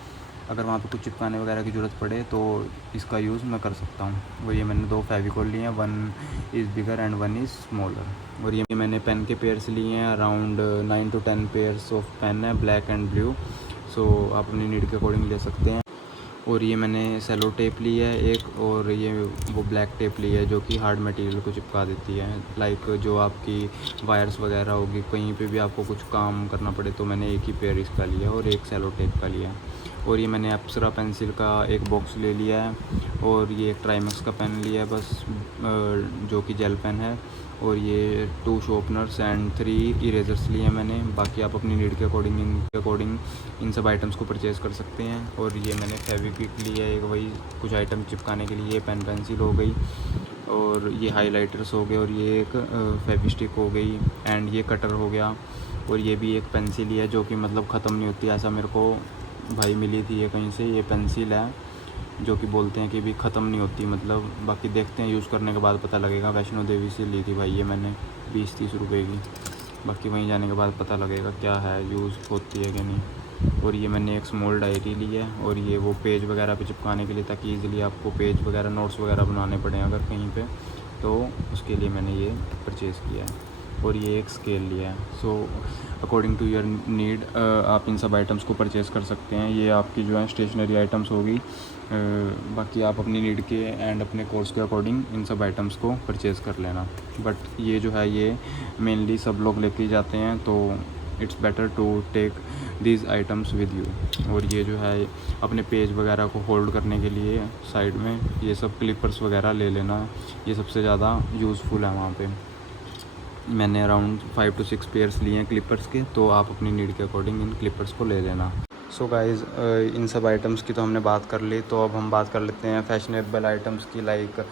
अगर वहाँ पे कुछ चिपकाने वगैरह की ज़रूरत पड़े तो इसका यूज़ मैं कर सकता हूँ। वो ये मैंने 2 फेविकॉल लिए हैं, 1 is bigger and 1 is smaller. और ये मैंने पेन के पेयर्स लिए हैं, around 9 to 10 pairs of pen है, ब्लैक एंड ब्लू। सो आप अपनी नीड के अकॉर्डिंग ले सकते हैं। और ये मैंने सेलो टेप ली है एक, और ये वो ब्लैक टेप ली है जो कि हार्ड मटेरियल को चिपका देती है। लाइक जो आपकी वायर्स वगैरह होगी, कहीं पे भी आपको कुछ काम करना पड़े, तो मैंने एक ही पेयर इसका लिया और एक सेलो टेप का लिया। और ये मैंने अप्सरा पेंसिल का एक बॉक्स ले लिया है, और ये एक ट्राइमैक्स का पेन लिया है बस, जो कि जेल पेन है। और ये 2 शॉर्पनर्स एंड 3 इरेजर्स लिए हैं मैंने। बाकी आप अपनी नीड के अकॉर्डिंग इन सब आइटम्स को परचेज़ कर सकते हैं। और ये मैंने फेविक्विक लिया है एक, वही कुछ आइटम चिपकाने के लिए। ये पेन पेंसिल हो गई, और ये हाइलाइटर्स हो गए, और ये एक फेविस्टिक हो गई, एंड ये कटर हो गया। और ये भी एक पेंसिल ही है जो कि मतलब ख़त्म नहीं होती, ऐसा मेरे को भाई मिली थी ये कहीं से। ये पेंसिल है जो कि बोलते हैं कि भी ख़त्म नहीं होती, मतलब बाकी देखते हैं, यूज़ करने के बाद पता लगेगा। वैष्णो देवी से ली थी भाई ये मैंने 20-30 रुपये की, बाकी वहीं जाने के बाद पता लगेगा क्या है, यूज़ होती है कि नहीं। और ये मैंने एक स्मॉल डायरी ली है, और ये वो पेज वगैरह पे चिपकाने के लिए, ताकि ईज़िली आपको पेज वगैरह नोट्स वगैरह बनाने पड़े अगर कहीं पे, तो उसके लिए मैंने ये परचेज़ किया है। और ये एक स्केल लिया है। So according to your need आप इन सब आइटम्स को परचेज़ कर सकते हैं। ये आपकी जो है स्टेशनरी आइटम्स होगी। बाकी आप अपनी नीड के एंड अपने कोर्स के अकॉर्डिंग इन सब आइटम्स को परचेज़ कर लेना। बट ये जो है ये मेनली सब लोग लेके जाते हैं, तो it's better to take these items with you. और ये जो है अपने पेज वगैरह को होल्ड करने के लिए साइड में ये सब क्लिपर्स वगैरह ले लेना, ये सबसे ज़्यादा यूज़फुल है वहाँ पे। मैंने अराउंड 5 to 6 पेयर्स लिए हैं क्लिपर्स के, तो आप अपनी नीड के अकॉर्डिंग इन क्लिपर्स को ले लेना। सो गाइज़, इन सब आइटम्स की तो हमने बात कर ली, तो अब हम बात कर लेते हैं फैशनेबल आइटम्स की। लाइक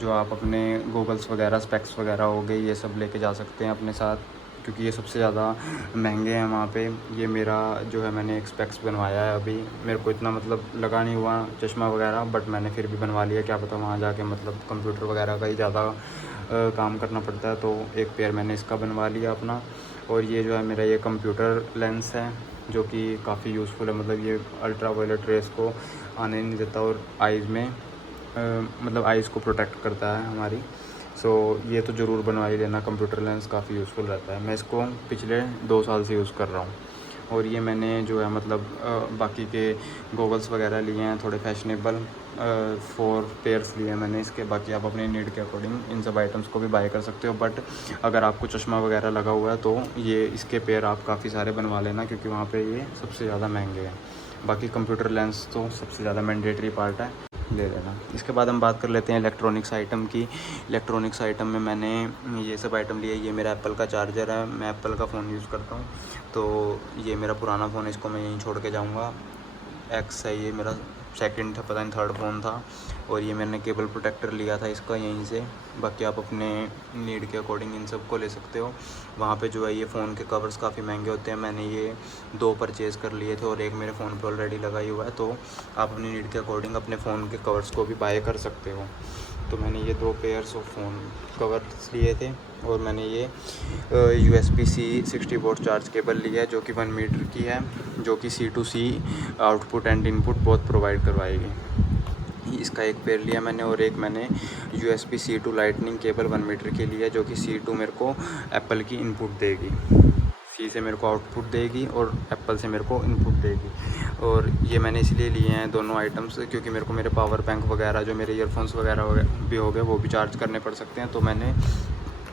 जो आप अपने गॉगल्स वगैरह, स्पेक्स वगैरह हो गए, ये सब लेके जा सकते हैं अपने साथ, क्योंकि ये सबसे ज़्यादा महंगे हैं वहाँ पे। ये मेरा जो है मैंने एक स्पेक्स बनवाया है अभी, मेरे को इतना मतलब लगा नहीं हुआ चश्मा वगैरह, बट मैंने फिर भी बनवा लिया। क्या पता वहाँ जाके मतलब कंप्यूटर वगैरह का ही ज़्यादा काम करना पड़ता है, तो एक पेयर मैंने इसका बनवा लिया अपना। और ये जो है मेरा ये कंप्यूटर लेंस है, जो कि काफ़ी यूज़फुल है, मतलब ये अल्ट्रा वायलेट रेस को आने नहीं देता, और आइज़ में मतलब आइज़ को प्रोटेक्ट करता है हमारी। सो ये तो ज़रूर बनवा ही लेना, कंप्यूटर लेंस काफ़ी यूज़फुल रहता है। मैं इसको पिछले 2 साल से यूज़ कर रहा हूँ। और ये मैंने जो है मतलब बाकी के गॉगल्स वगैरह लिए हैं थोड़े फैशनेबल, 4 पेयर्स लिए हैं मैंने इसके। बाकी आप अपने नीड के अकॉर्डिंग इन सब आइटम्स को भी बाय कर सकते हो, बट अगर आपको चश्मा वगैरह लगा हुआ है तो ये इसके पेयर आप काफ़ी सारे बनवा लेना, क्योंकि वहाँ पे ये सबसे ज़्यादा महंगे हैं। बाकी कंप्यूटर लेंस तो सबसे ज़्यादा मैंडेटरी पार्ट है, ले लेना। इसके बाद हम बात कर लेते हैं इलेक्ट्रॉनिक्स आइटम की। इलेक्ट्रॉनिक्स आइटम में मैंने ये सब आइटम लिए। ये मेरा एप्पल का चार्जर है, मैं एप्पल का फ़ोन यूज़ करता हूँ, तो ये मेरा पुराना फ़ोन है, इसको मैं यहीं छोड़ के जाऊँगा। एक्स है ये मेरा, सेकंड था, पता नहीं थर्ड फ़ोन था। और ये मैंने केबल प्रोटेक्टर लिया था इसका यहीं से। बाकी आप अपने नीड के अकॉर्डिंग इन सब को ले सकते हो। वहाँ पे जो है ये फ़ोन के कवर्स काफ़ी महंगे होते हैं, मैंने ये 2 परचेज़ कर लिए थे, और एक मेरे फ़ोन पे ऑलरेडी लगा ही हुआ है, तो आप अपनी नीड के अकॉर्डिंग अपने फ़ोन के कवर्स को भी बाय कर सकते हो। तो मैंने ये 2 पेयर्स ऑफ फ़ोन कवर्स लिए थे, और मैंने ये USB-C 60 वोल्ट चार्ज केबल लिया है, जो कि 1 मीटर की है, जो कि C2C आउटपुट एंड इनपुट बहुत प्रोवाइड करवाएगी। इसका एक पेयर लिया मैंने, और एक मैंने USB-C to lightning cable 1 metre के लिए, जो कि C2 मेरे को एप्पल की इनपुट देगी, C से मेरे को आउटपुट देगी और एप्पल से मेरे को इनपुट देगी। और ये मैंने इसलिए लिए हैं दोनों आइटम्स, क्योंकि मेरे को मेरे पावर बैंक वगैरह, जो मेरे ईयरफोन्स वगैरह भी हो गए, वो भी चार्ज करने पड़ सकते हैं, तो मैंने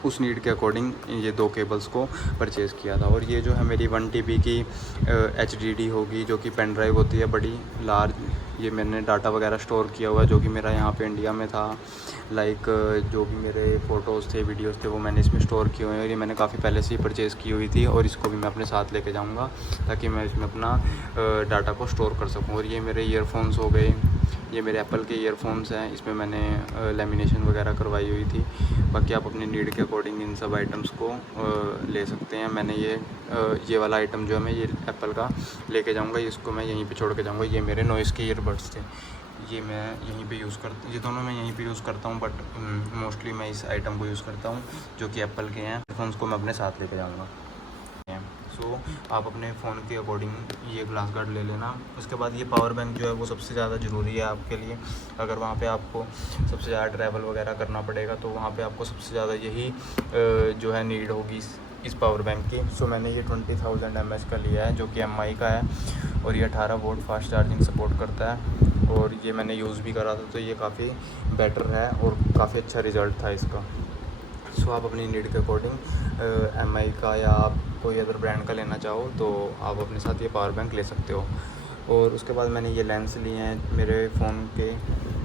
उस नीड के अकॉर्डिंग ये 2 केबल्स को परचेज़ किया था। और ये जो है मेरी 1 TB की HDD होगी, जो कि पेन ड्राइव होती है बड़ी लार्ज। ये मैंने डाटा वगैरह स्टोर किया हुआ है, जो कि मेरा यहाँ पे इंडिया में था। लाइक जो भी मेरे फ़ोटोज़ थे, वीडियोज़ थे, वो मैंने इसमें स्टोर किए हुए हैं। और ये मैंने काफ़ी पहले से ही परचेज़ की हुई थी, और इसको भी मैं अपने साथ लेके जाऊँगा, ताकि मैं इसमें अपना डाटा को स्टोर कर सकूँ। और ये मेरे ईयरफोन्स हो गए, ये मेरे एप्पल के ईयरफोन्स हैं, इसमें मैंने लेमिनेशन वगैरह करवाई हुई थी। बाकी आप अपनी नीड के अकॉर्डिंग इन सब आइटम्स को ले सकते हैं। मैंने ये वाला आइटम जो है मैं ये एप्पल का लेके जाऊंगा, इसको मैं यहीं पे छोड़ के जाऊंगा। ये मेरे नॉइज़ के ईयरबड्स थे, ये मैं यहीं पे यूज़ करता, ये दोनों मैं यहीं पे यूज़ करता हूँ, बट मोस्टली मैं इस आइटम को यूज़ करता हूँ, जो कि एप्पल के हैं। ईयरफोन्स को मैं अपने साथ लेके जाऊँगा। सो आप अपने फ़ोन के अकॉर्डिंग ये ग्लास गार्ड ले लेना। उसके बाद ये पावर बैंक जो है वो सबसे ज़्यादा ज़रूरी है आपके लिए। अगर वहाँ पे आपको सबसे ज़्यादा ट्रैवल वगैरह करना पड़ेगा, तो वहाँ पे आपको सबसे ज़्यादा यही जो है नीड होगी इस पावर बैंक की। सो मैंने ये 20,000 mAh का लिया है, जो कि MI का है। और ये 18 वोल्ट फास्ट चार्जिंग सपोर्ट करता है। और ये मैंने यूज़ भी करा था तो ये काफ़ी बेटर है और काफ़ी अच्छा रिज़ल्ट था इसका। सो आप अपनी नीड के अकॉर्डिंग एमआई का या आप कोई अदर ब्रांड का लेना चाहो तो आप अपने साथ ये पावर बैंक ले सकते हो। और उसके बाद मैंने ये लेंस लिए हैं मेरे फ़ोन के,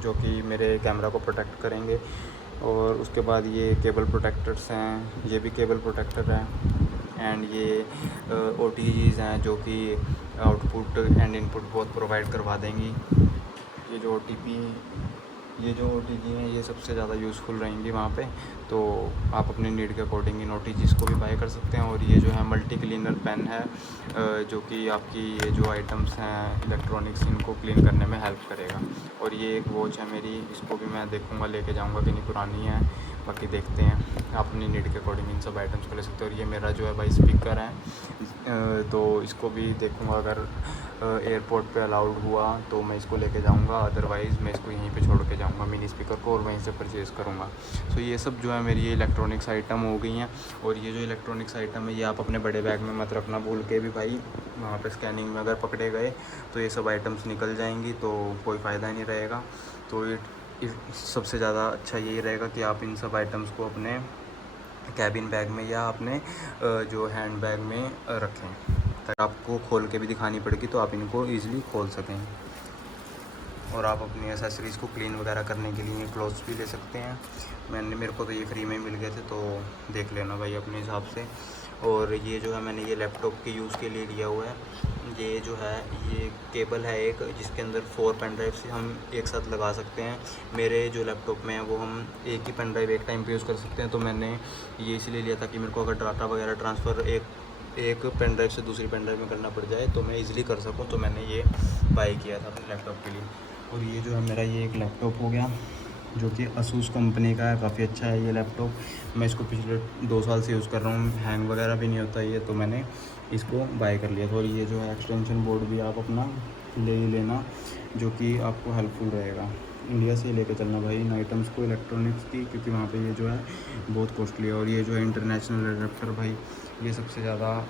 जो कि मेरे कैमरा को प्रोटेक्ट करेंगे। और उसके बाद ये केबल प्रोटेक्टर्स हैं, ये भी केबल प्रोटेक्टर है। एंड ये OTGs हैं जो कि output and input both provide करवा देंगी। ये जो OTG हैं ये सबसे ज़्यादा यूज़फुल रहेंगी वहाँ पे। तो आप अपने नीड के अकॉर्डिंग इन OTGs को भी बाय कर सकते हैं। और ये जो है मल्टी क्लीनर पेन है, जो कि आपकी ये जो आइटम्स हैं इलेक्ट्रॉनिक्स इनको क्लीन करने में हेल्प करेगा। और ये एक वॉच है मेरी, इसको भी मैं देखूँगा लेके जाऊँगा कि नहीं पुरानी है, बाकी देखते हैं। आप अपनी नीड के अकॉर्डिंग इन सब आइटम्स को ले सकते हो। और ये मेरा जो है भाई स्पीकर है, तो इसको भी देखूँगा, अगर एयरपोर्ट पे अलाउड हुआ तो मैं इसको लेके जाऊँगा, अदरवाइज़ मैं इसको यहीं पे छोड़ के जाऊँगा मिनी स्पीकर को, और वहीं से परचेज़ करूँगा। सो ये सब जो है मेरी इलेक्ट्रॉनिक्स आइटम हो गई हैं। और ये जो इलेक्ट्रॉनिक्स आइटम है ये आप अपने बड़े बैग में मत रखना भूल के भी भाई, वहाँ पे स्कैनिंग में अगर पकड़े गए तो ये सब आइटम्स निकल जाएंगी तो कोई फ़ायदा नहीं रहेगा। तो ये सबसे ज़्यादा अच्छा यही रहेगा कि आप इन सब आइटम्स को अपने कैबिन बैग में या अपने जो हैंड बैग में रखें, ताकि आपको खोल के भी दिखानी पड़ेगी तो आप इनको ईज़िली खोल सकें। और आप अपनी एसेसरीज़ को क्लीन वगैरह करने के लिए क्लोथ्स भी ले सकते हैं। मेरे को तो ये फ्री में मिल गए थे, तो देख लेना भाई अपने हिसाब से। और ये जो है मैंने ये लैपटॉप के यूज़ के लिए लिया हुआ है। ये जो है ये केबल है एक, जिसके अंदर 4 पेन ड्राइव से हम एक साथ लगा सकते हैं। मेरे जो लैपटॉप में है वो हम एक ही पेन ड्राइव एक टाइम पे यूज़ कर सकते हैं। तो मैंने ये इसलिए लिया था कि मेरे को अगर डाटा वगैरह ट्रांसफ़र एक पेन ड्राइव से दूसरी पेन ड्राइव में करना पड़ जाए तो मैं ईज़िली कर सकूँ। तो मैंने ये बाय किया था अपने लैपटॉप के लिए। और ये जो है मेरा ये एक लैपटॉप हो गया, जो कि असूस कंपनी का है, काफ़ी अच्छा है ये लैपटॉप। मैं इसको पिछले 2 साल से यूज़ कर रहा हूँ, हैंग वगैरह भी नहीं होता ये, तो मैंने इसको बाय कर लिया था। और ये जो है एक्सटेंशन बोर्ड भी आप अपना ले ही लेना, जो कि आपको हेल्पफुल रहेगा। इंडिया से लेके चलना भाई इन आइटम्स को इलेक्ट्रॉनिक्स की, क्योंकि वहाँ पे ये जो है बहुत कॉस्टली है। और ये जो है इंटरनेशनल एडेप्टर भाई, ये सबसे ज़्यादा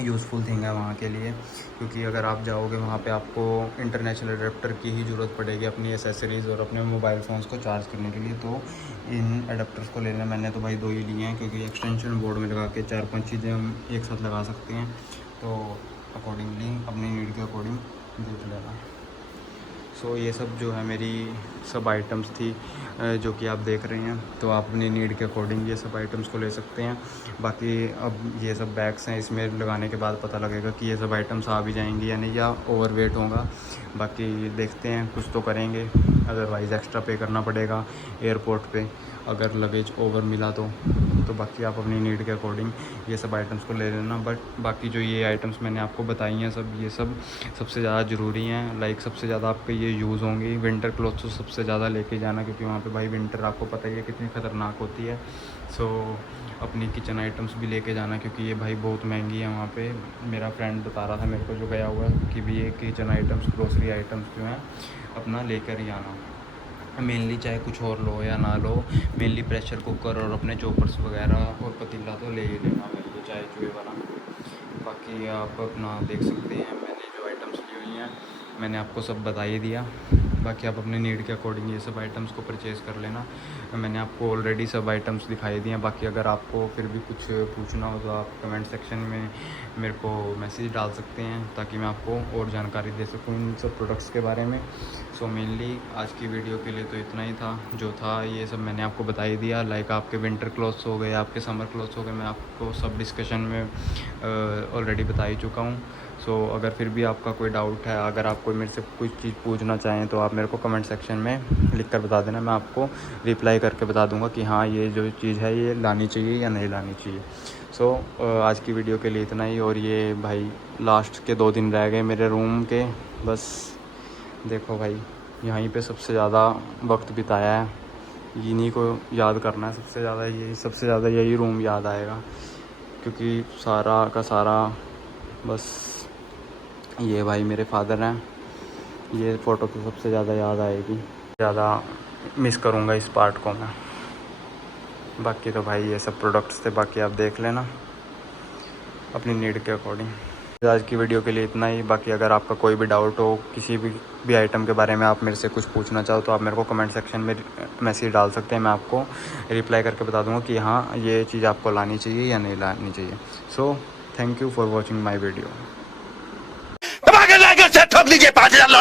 यूज़फुल थिंग है वहाँ के लिए, क्योंकि अगर आप जाओगे वहाँ पे आपको इंटरनेशनल एडाप्टर की ही ज़रूरत पड़ेगी अपनी एसेसरीज़ और अपने मोबाइल फ़ोन्स को चार्ज करने के लिए। तो इन एडाप्टर्स को लेना, मैंने तो भाई 2 ही लिए हैं, क्योंकि एक्सटेंशन बोर्ड में लगा के 4-5 चीज़ें हम एक साथ लगा सकते हैं। तो अकॉर्डिंगली अपनी नीड के अकॉर्डिंग देख लेना। सो ये सब जो है मेरी सब आइटम्स थी जो कि आप देख रहे हैं। तो आप अपनी नीड के अकॉर्डिंग ये सब आइटम्स को ले सकते हैं। बाकी अब ये सब बैग्स हैं, इसमें लगाने के बाद पता लगेगा कि ये सब आइटम्स आ भी जाएंगी या नहीं, या ओवरवेट होगा। बाकी देखते हैं, कुछ तो करेंगे, अदरवाइज़ एक्स्ट्रा पे करना पड़ेगा एयरपोर्ट पे अगर लगेज ओवर मिला तो। बाकी आप अपनी नीड के अकॉर्डिंग ये सब आइटम्स को ले लेना। बट बाकी जो ये आइटम्स मैंने आपको बताई हैं सब, ये सब सबसे ज़्यादा ज़रूरी हैं। लाइक सबसे ज़्यादा आपके ये यूज़ होंगी। विंटर क्लोथ्स तो सबसे ज़्यादा लेके जाना, क्योंकि वहाँ पे भाई विंटर आपको पता ही है कितनी ख़तरनाक होती है। सो अपनी किचन आइटम्स भी लेके जाना, क्योंकि ये भाई बहुत महंगी है वहाँ पे। मेरा फ्रेंड बता रहा था मेरे को जो गया हुआ है कि भी ये किचन आइटम्स, ग्रोसरी आइटम्स जो हैं अपना लेकर ही आना। मेनली चाहे कुछ और लो या ना लो, मेनली प्रेशर कुकर और अपने चॉपर्स वगैरह और पतीला तो ले ही लेना मेरे को, चाय चूहे वाला। बाकी आप अपना देख सकते हैं, मैंने जो आइटम्स ली हुई हैं मैंने आपको सब बता ही दिया। बाकी आप अपने नीड के अकॉर्डिंग ये सब आइटम्स को परचेज़ कर लेना। मैंने आपको ऑलरेडी सब आइटम्स दिखाई दिए हैं। बाकी अगर आपको फिर भी कुछ पूछना हो तो आप कमेंट सेक्शन में मेरे को मैसेज डाल सकते हैं, ताकि मैं आपको और जानकारी दे सकूँ इन सब प्रोडक्ट्स के बारे में। सो मेनली आज की वीडियो के लिए तो इतना ही था, जो था ये सब मैंने आपको बता ही दिया। लाइक आपके विंटर क्लोथ्स हो गए, आपके समर क्लोथ्स हो गए, मैं आपको सब डिस्कशन में ऑलरेडी बता ही चुका हूँ। सो अगर फिर भी आपका कोई डाउट है, अगर आप कोई मेरे से कोई चीज़ पूछना चाहें तो आप मेरे को कमेंट सेक्शन में लिख कर बता देना। मैं आपको रिप्लाई करके बता दूंगा कि हाँ ये जो चीज़ है ये लानी चाहिए या नहीं लानी चाहिए। सो आज की वीडियो के लिए इतना ही। और ये भाई लास्ट के 2 दिन रह गए मेरे रूम के, बस देखो भाई यहीं पे सबसे ज़्यादा वक्त बिताया है, इन्हीं को याद करना है सबसे ज़्यादा। सबसे ज़्यादा यही रूम याद आएगा, क्योंकि सारा का सारा बस ये भाई मेरे फादर हैं। ये फ़ोटो तो सबसे ज़्यादा याद आएगी, ज़्यादा मिस करूँगा इस पार्ट को मैं। बाकी तो भाई ये सब प्रोडक्ट्स थे, बाकी आप देख लेना अपनी नीड के अकॉर्डिंग। आज की वीडियो के लिए इतना ही। बाकी अगर आपका कोई भी डाउट हो किसी भी आइटम के बारे में, आप मेरे से कुछ पूछना चाहो तो आप मेरे को कमेंट सेक्शन में मैसेज डाल सकते हैं। मैं आपको रिप्लाई करके बता दूंगा कि हाँ ये चीज़ आपको लानी चाहिए या नहीं लानी चाहिए। So thank you for watching my video. ठोक लीजिए 5,000